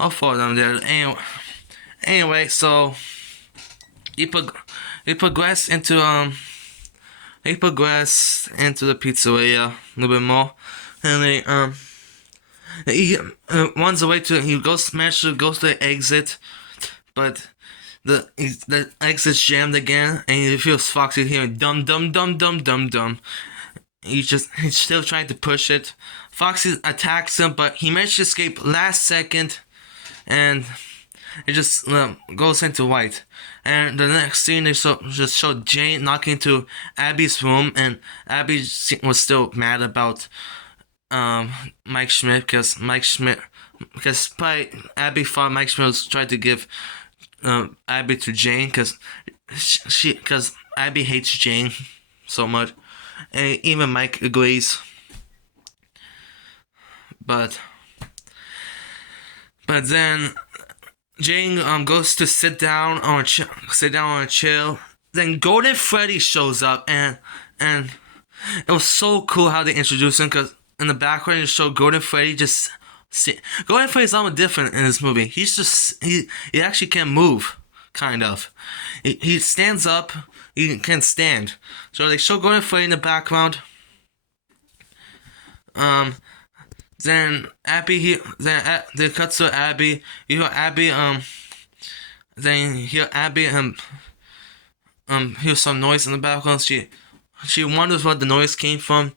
all four of them did. Anyway, so he pro- he progressed into the pizzeria a little bit more, and he runs away manages to go to the exit, but the exit's jammed again, and he feels Foxy hearing dum dum dum dum dum dum. He's still trying to push it. Foxy attacks him, but he manages to escape last second, and it just goes into white. And the next scene, they just show Jane knocking into Abby's room, and Abby was still mad about Mike Schmidt because probably Abby thought Mike Schmidt was trying to give Abby to Jane because Abby hates Jane so much, and even Mike agrees. But then Jane goes to sit down on a chair. Then Golden Freddy shows up, and it was so cool how they introduced him, because in the background you show Golden Freddy Golden Freddy's a little different in this movie. He actually can move, kind of. He stands up. He can stand. So they show Golden Freddy in the background. Then Abby, they cut to Abby. You hear Abby, then you hear Abby, hear some noise in the background. She wonders what the noise came from.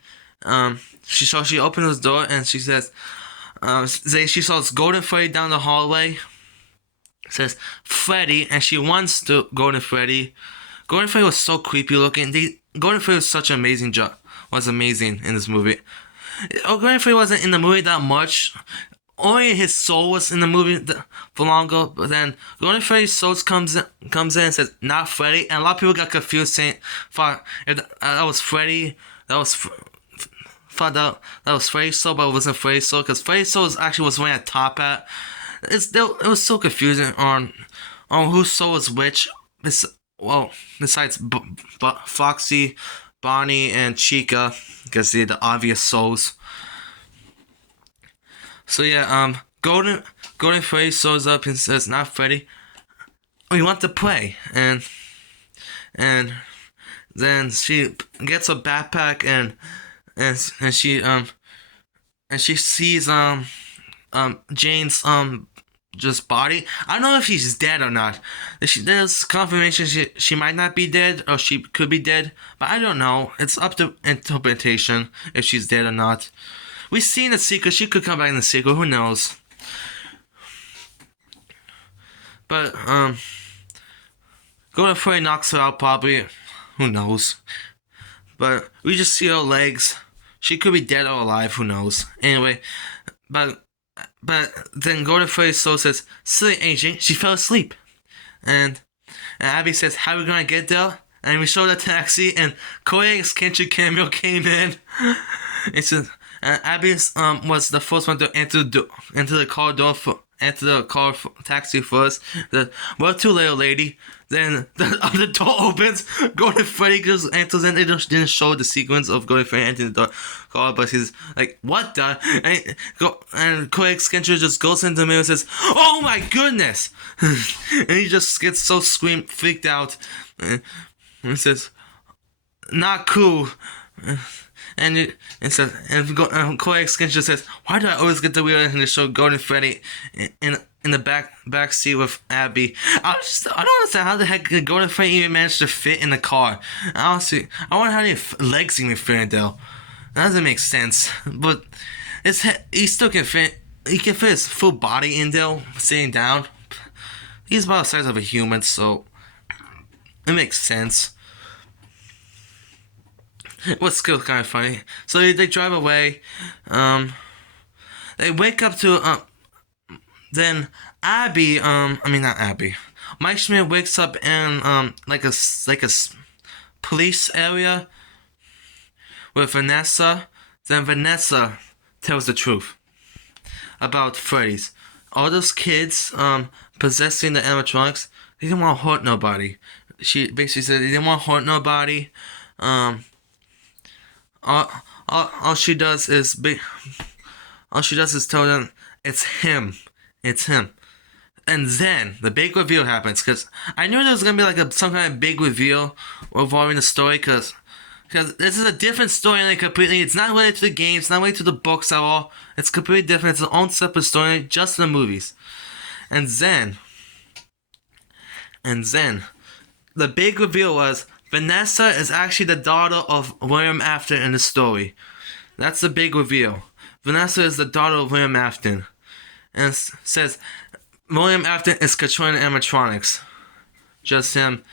She opens the door and she says, she saw Golden Freddy down the hallway. It says Freddy, and she wants to Golden Freddy. Golden Freddy was so creepy looking. Golden Freddy was such an amazing job. Was amazing in this movie. Golden Freddy wasn't in the movie that much. Only his soul was in the movie for longer. But then Golden Freddy's soul comes in and says, "Not Freddy," and a lot of people got confused, saying, "Thought that was Freddy. Thought that was Freddy's soul, but it wasn't Freddy's soul, because Freddy's soul was wearing a top hat." It was so confusing on whose soul was which. Besides Foxy, Bonnie, and Chica, because they're the obvious souls. So yeah, Golden Freddy shows up and says, "Not Freddy. We want to play," and then she gets a backpack and she sees Jane's just body. I don't know if she's dead or not. There's confirmation she might not be dead, or she could be dead, but I don't know. It's up to interpretation if she's dead or not. We've seen the sequel. She could come back in the sequel. Who knows? But Golden Freddy knocks her out probably. Who knows? But we just see her legs. She could be dead or alive. Who knows? Anyway, but then Golden Freddy's soul says, "Silly agent, she fell asleep." And Abby says, "How are we gonna get there?" And we show the taxi, and Koei's Kenshi cameo came in. It says, Abby was the first one to enter the car taxi first. "Well, too late, lady." Then the other door opens. Golden Freddy just enters in. They just didn't show the sequence of Golden Freddy entering the car, but he's like, "What the?" And Koei Skenshin just goes into the mirror and says, "Oh my goodness!" And he just gets so freaked out. And he says, "Not cool." And Koei Skenshin says, "Why do I always get the wheel in the show Golden Freddy in the back seat with Abby?" I don't understand how the heck did Golden Freddy even manage to fit in the car. Honestly, I wonder how many legs even fit in there. That doesn't make sense. But he still can fit. He can fit his full body in there, sitting down. He's about the size of a human, so it makes sense. What's still kind of funny. So they drive away. They wake up to then Abby. Not Abby. Mike Schmidt wakes up in like a police area with Vanessa. Then Vanessa tells the truth about Freddy's. All those kids possessing the animatronics, they didn't want to hurt nobody. She basically said they didn't want to hurt nobody. All she does is tell them it's him. It's him. And then the big reveal happens, because I knew there was gonna be like some kind of big reveal revolving the story, because this is a different story completely. It's not related to the games, not related to the books at all. It's completely different. It's its own separate story, just in the movies. And then the big reveal was Vanessa is actually the daughter of William Afton in the story. That's the big reveal. Vanessa is the daughter of William Afton. And it says William Afton is controlling animatronics. Just him.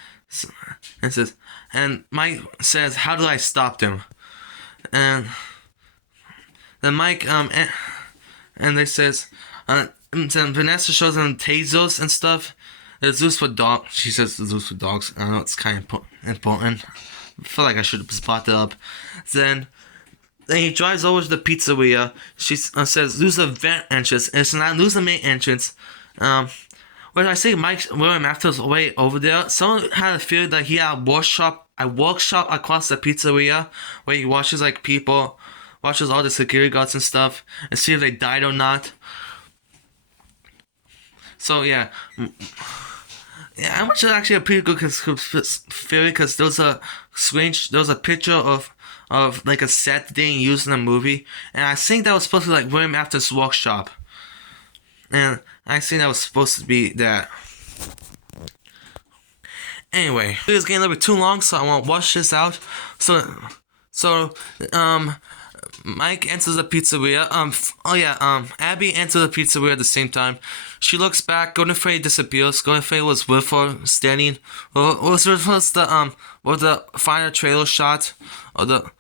And says, and Mike says, "How do I stop them?" And then Mike and they says, then Vanessa shows them tasers and stuff. There's Zeus for dogs. She says Zeus for dogs. I know it's kind of important. I feel like I should have brought that up. Then he drives over to the pizzeria. She says, "Lose the vent entrance." And it's not lose the main entrance. When I say Mike William After's way over there, someone had a feeling that he had a workshop across the pizzeria where he watches like people, watches all the security guards and stuff, and see if they died or not. So yeah, I watched actually a pretty good theory, because there was a picture of like a set that they used in the movie, and I think that was supposed to be like William Afton's workshop. And I think that was supposed to be that. Anyway, it was getting a little bit too long, so I want to wash this out. So Mike enters the pizzeria. Abby enters the pizzeria at the same time. She looks back. Golden Freddy disappears. Golden Freddy was with her, standing. Was the final trailer shot of the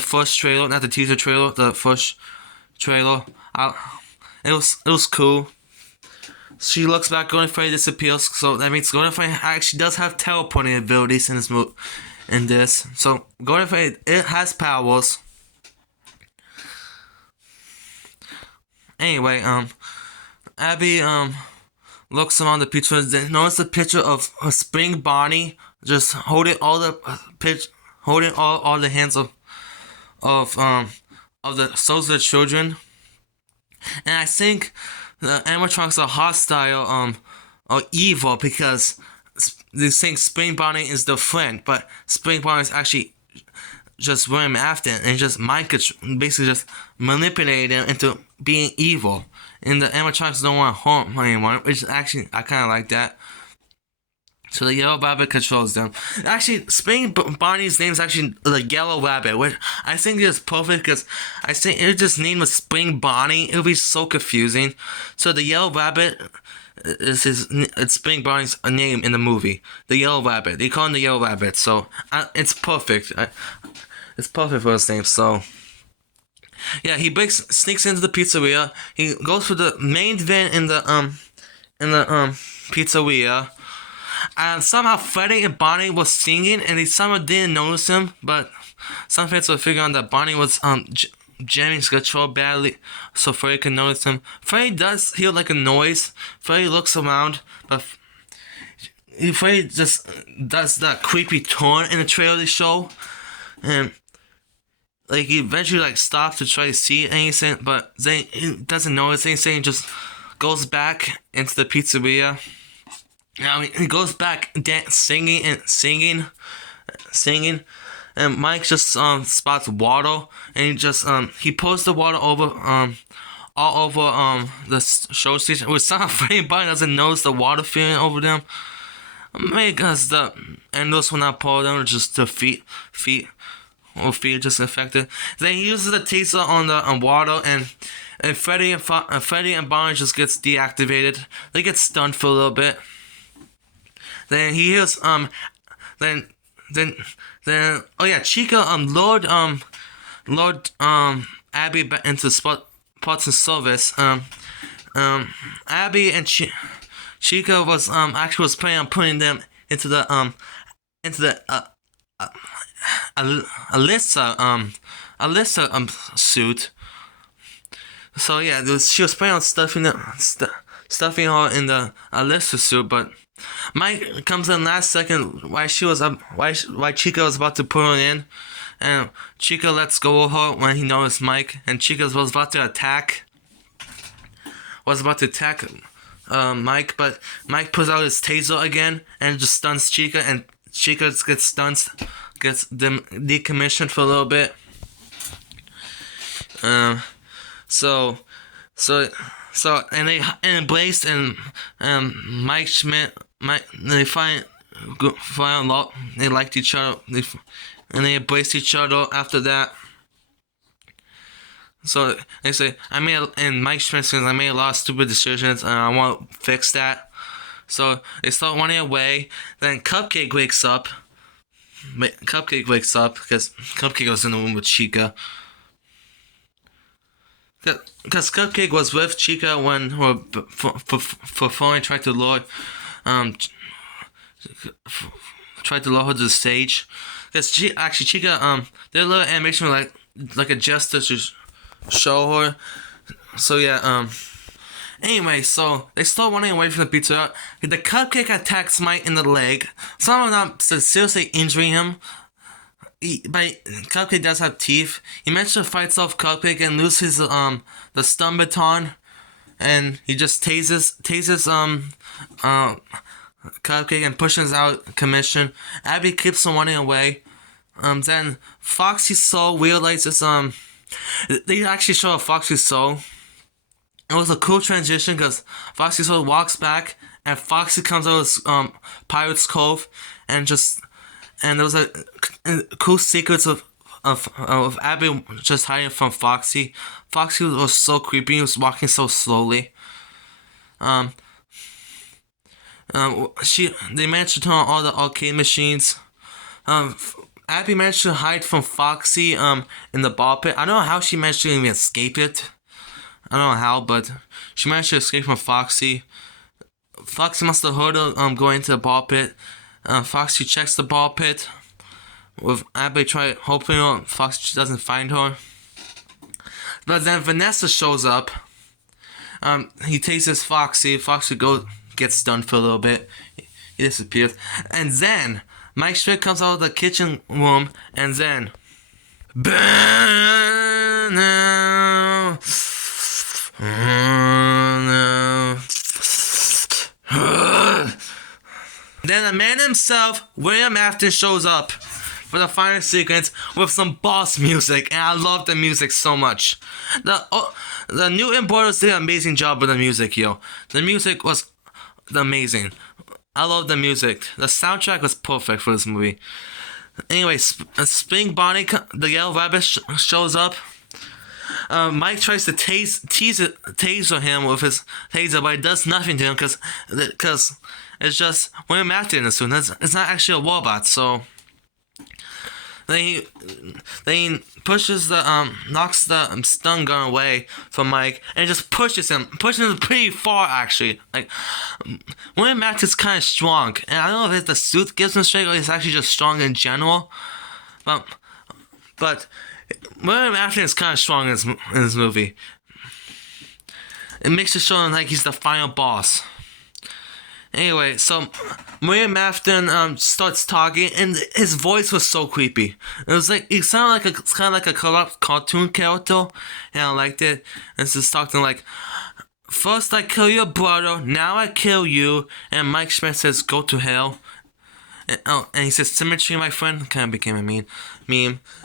first trailer, not the teaser trailer, the first trailer. It was cool. She looks back, Golden Freddy disappears, so that means Golden Freddy actually does have teleporting abilities in this. So Golden Freddy, it has powers. Anyway, Abby looks around the picture, then notices a picture of a spring Bonnie just holding all the hands of the souls of the children. And I think the animatronics are hostile, or evil, because they think Spring Bonnie is their friend, but Spring Bonnie is actually just William Afton, and just basically just manipulating them into being evil. And the animatronics don't want to harm anyone, which actually, I kind of like that. So the Yellow Rabbit controls them. Actually, Spring Bonnie's name is actually the Yellow Rabbit, which I think is perfect, because I think if just named was Spring Bonnie, it would be so confusing. So the Yellow Rabbit it's Spring Bonnie's name in the movie. The Yellow Rabbit. They call him the Yellow Rabbit, so it's perfect. It's perfect for his name, so... Yeah, he sneaks into the pizzeria. He goes for the main vent in the pizzeria. And somehow Freddy and Bonnie was singing, and they somehow didn't notice him, but some fans were figuring out that Bonnie was jamming his control badly, so Freddy can notice him. Freddy does hear like a noise. Freddy looks around, but Freddy just does that creepy turn in the trailer they show, and like he eventually like stops to try to see anything, but then he doesn't notice anything. Just goes back into the pizzeria. I mean, he goes back singing, and Mike just spots water, and he just he pours the water over all over the show station. Which somehow Freddy Bonnie doesn't notice the water feeling over them. Maybe because the endos will not pour them, just the feet just affected. Then he uses the taser on the water, and Freddy and Bonnie just gets deactivated. They get stunned for a little bit. Then he hears Chica Lord Abby back into parts and service. Abby and Chica was planning on putting them into the Alyssa suit. So yeah, she was planning on stuffing her in the Alyssa suit, but Mike comes in last second while Chica was about to put her in, and Chica lets go of her when he noticed Mike, and Chica was about to attack. was about to attack Mike, but Mike pulls out his taser again and just stuns Chica, and Chica gets stunned, gets decommissioned for a little bit. And Blaze and Mike Schmidt, they find love. They liked each other, and they embraced each other after that. So they say, and Mike Schmidt says, I made a lot of stupid decisions and I want to fix that. So they start running away. Then Cupcake wakes up. Because Cupcake was in the room with Chica. Because Cupcake was with Chica when Florine tried to lure her to the stage. Because Chica did a little animation like a gesture to show her. So yeah, anyway, so they start running away from the pizza. The Cupcake attacks Mike in the leg. Somehow not seriously injuring him. But Cupcake does have teeth. He manages to fight off Cupcake and loses the stun baton, and he just tases Cupcake and pushes out Commission. Abby keeps on running away. Then Foxy Soul realizes they actually show a Foxy Soul. It was a cool transition because Foxy Soul walks back and Foxy comes out of Pirate's Cove, and there was a cool sequence of Abby just hiding from Foxy. Foxy was so creepy. He was walking so slowly. They managed to turn on all the arcade machines. Abby managed to hide from Foxy in the ball pit. I don't know how she managed to even escape it. I don't know how, but she managed to escape from Foxy. Foxy must have heard her going into the ball pit. Foxy checks the ball pit with Abby hoping Foxy doesn't find her. But then Vanessa shows up. He tases Foxy. Foxy gets stunned for a little bit. He disappears. And then Mike Schmidt comes out of the kitchen room, and then then the man himself, William Afton, shows up for the final sequence with some boss music, and I love the music so much. The new importers did an amazing job with the music, yo. The music was amazing. I love the music. The soundtrack was perfect for this movie. Anyway, Spring Bonnie, the yellow rabbit, shows up. Mike tries to taser him with his taser, but it does nothing to him because it's just William Afton in the suit. It's not actually a robot, so then he pushes knocks the stun gun away from Mike and just pushes him pretty far actually. Like, William Afton's kind of strong, and I don't know if the suit gives him strength or he's actually just strong in general, but William Afton is kind of strong in this movie. It makes it show like he's the final boss. Anyway, so William Afton starts talking, and his voice was so creepy. It was like he sounded like kind of like a corrupt cartoon character, and I liked it. And just talking like, first I kill your brother, now I kill you. And Mike Schmidt says, "Go to hell." And he says, "Symmetry, my friend." Kind of became a meme.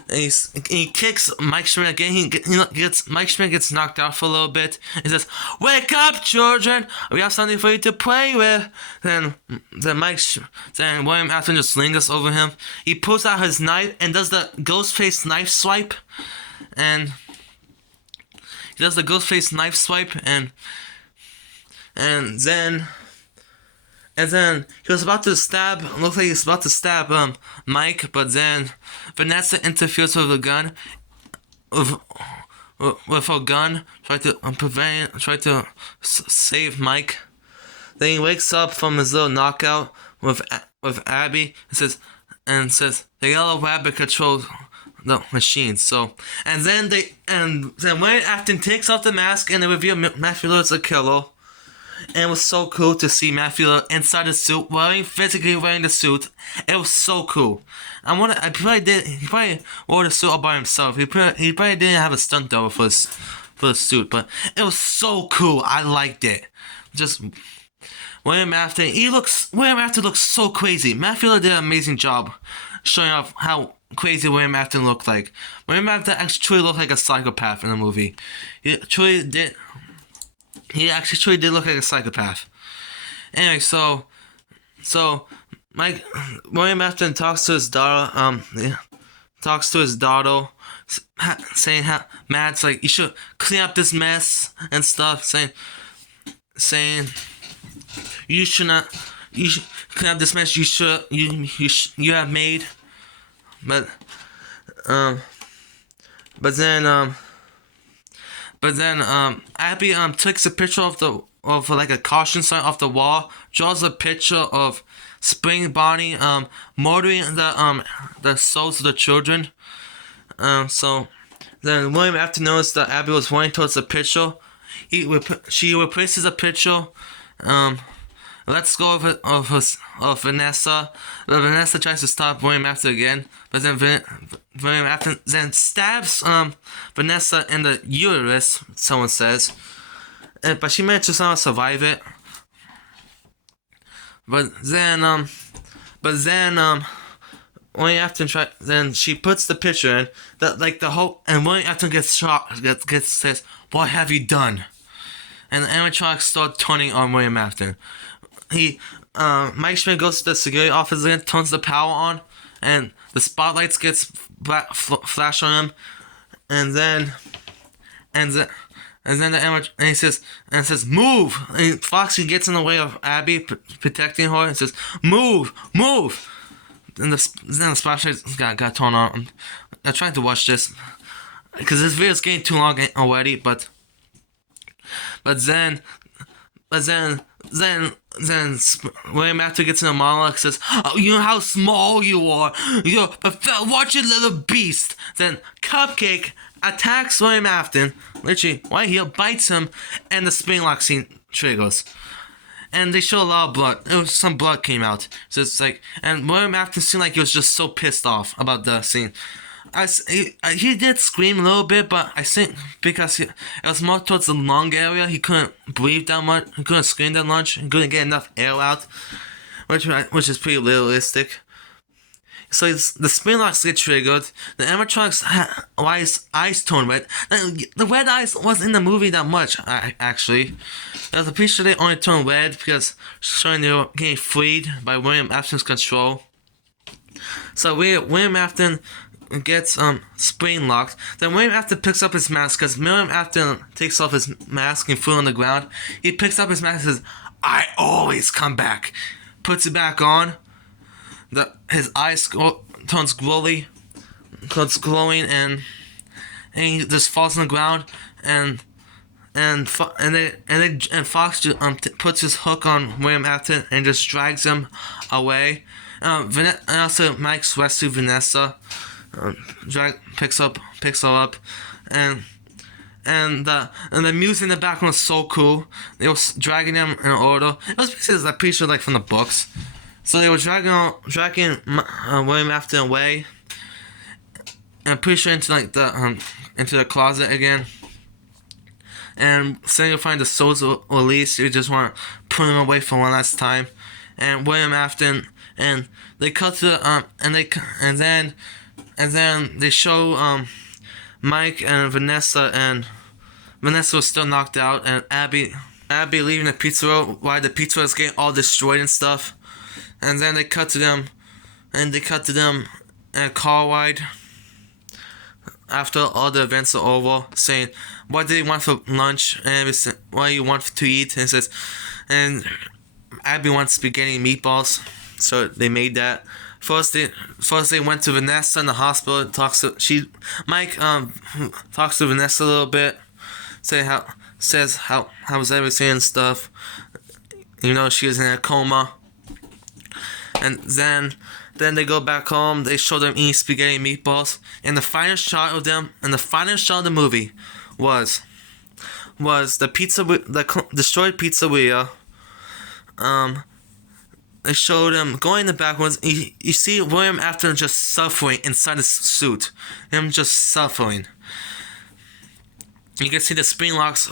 And he kicks Mike Schmidt again. Mike Schmidt gets knocked out for a little bit. He says, "Wake up, children! We have something for you to play with." Then William Afton just lingers over him. He pulls out his knife and does the Ghostface knife swipe. And he does the Ghostface knife swipe, and then he was about to stab. Looks like he's about to stab Mike, but then Vanessa interferes with a gun, with her gun, try to save Mike. Then he wakes up from his little knockout with Abby and says the yellow rabbit controls the machine. So then William Afton takes off the mask and they reveal Matthew Lillard's a killer. And it was so cool to see Matthew Lillard inside the suit, physically wearing the suit. It was so cool. He probably wore the suit all by himself. He probably didn't have a stunt double for for the suit, but it was so cool. I liked it. Just William Afton, William Afton looks so crazy. Matt Fielder did an amazing job showing off how crazy William Afton looked like. William Afton actually truly looked like a psychopath in the movie. He actually truly did look like a psychopath. Anyway, so William Afton talks to his daughter. Saying how Matt's like, you should clean up this mess and stuff. Saying you should clean up this mess. You have made. But then Abby takes a picture of like a caution sign off the wall, draws a picture of Spring Bonnie murdering the souls of the children. So then William, after noticed that Abby was pointing towards the picture, she replaces the picture. Lets go of Vanessa. Vanessa tries to stop William Afton again, but then William Afton then stabs Vanessa in the uterus. Someone says, but she managed to somehow survive it. But then William Afton then she puts the picture in that and William Afton gets shocked. Says, "What have you done?" And the animatronics start turning on William Afton. Mike Schmidt goes to the security office and turns the power on, and the spotlights gets flash on him, and then the he says move. And Foxy gets in the way of Abby protecting her and says move. And the spotlights got turned on. I'm trying to watch this because this video is getting too long already, but then William Afton gets in a monologue, says, "Oh, you know how small you are. You're watch it, little beast." Then Cupcake attacks William Afton, literally right here, bites him, and the spring lock scene triggers. And they show a lot of blood. Some blood came out. So it's like, and William Afton seemed like he was just so pissed off about the scene. He did scream a little bit, but I think because it was more towards the lung area, he couldn't breathe that much, he couldn't scream that much, he couldn't get enough air out, which is pretty realistic. So the spin locks get triggered, the animatronics' eyes turn red. The red eyes wasn't in the movie that much, actually. I was pretty sure they only turned red because showing they were getting freed by William Afton's control. So William Afton gets spring locked. Then William Afton picks up his mask because William Afton takes off his mask and threw it on the ground. He picks up his mask and says, "I always come back." Puts it back on. His eyes turns glowing, and he just falls on the ground, and Fox just puts his hook on William Afton and just drags him away. And also Mike's rescue Vanessa. Picks her up, and the music in the background was so cool. They were dragging him in order. It was basically, I'm pretty sure, like from the books. So they were dragging William Afton away, and I'm pretty sure into the closet again. And saying you'll find the souls released, you just want to put him away for one last time. And William Afton, and they cut to and then they show Mike and Vanessa was still knocked out, and Abby leaving the pizza while the pizza is getting all destroyed and stuff. And then they cut to them at a car ride after all the events are over, saying, "What did you want for lunch?" And what do you want to eat? And it says, and Abby wants spaghetti and meatballs, so they made that. First they went to Vanessa in the hospital. Mike talks to Vanessa a little bit, says how was everything and stuff. You know, she was in a coma. And then they go back home. They show them eating spaghetti and meatballs. And the final shot of the movie was the destroyed pizzeria. They showed him going in the backwards. You see William Afton just suffering inside his suit. Him just suffering. You can see the spring locks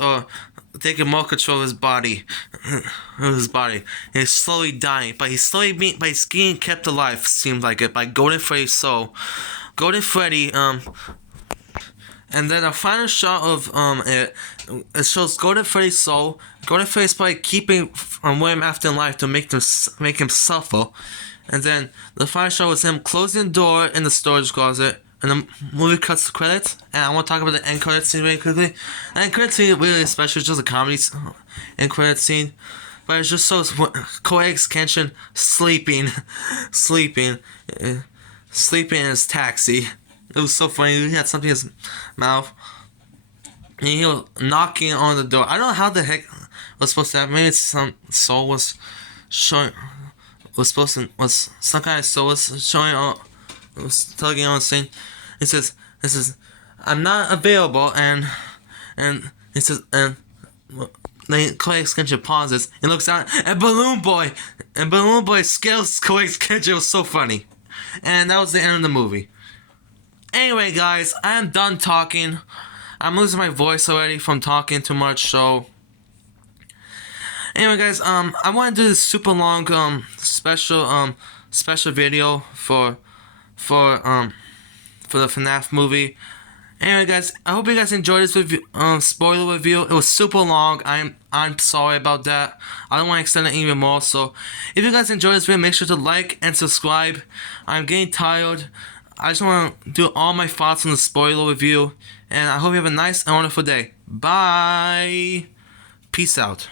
taking more control of his body. And he's slowly dying, but he's getting kept alive, seems like it, by Golden Freddy's soul. Golden Freddy, and then a final shot of it shows Golden Freddy's soul. Golden Freddy's probably keeping William after life to make him suffer. And then the final shot was him closing the door in the storage closet. And the movie cuts to credits. And I want to talk about the end credits scene really quickly. The end credits scene really special. It's just a comedy end credits scene. But it's just so Koei's Kenshin sleeping in his taxi. It was so funny. He had something in his mouth. And he was knocking on the door. I don't know how the heck was supposed to happen. Maybe some soul was showing. Was some kind of soul was showing on. Was tugging on the thing. He says, I'm not available, and he says, and then Koei's Kenshin pauses and looks out, and Balloon Boy scares Koei's Kenshin. It was so funny. And that was the end of the movie. Anyway, guys, I am done talking. I'm losing my voice already from talking too much, so anyway, guys, I want to do this super long special video for the FNAF movie. Anyway, guys, I hope you guys enjoyed this review, spoiler review. It was super long. I'm sorry about that. I don't want to extend it even more. So, if you guys enjoyed this video, make sure to like and subscribe. I'm getting tired. I just want to do all my thoughts on the spoiler review. And I hope you have a nice and wonderful day. Bye. Peace out.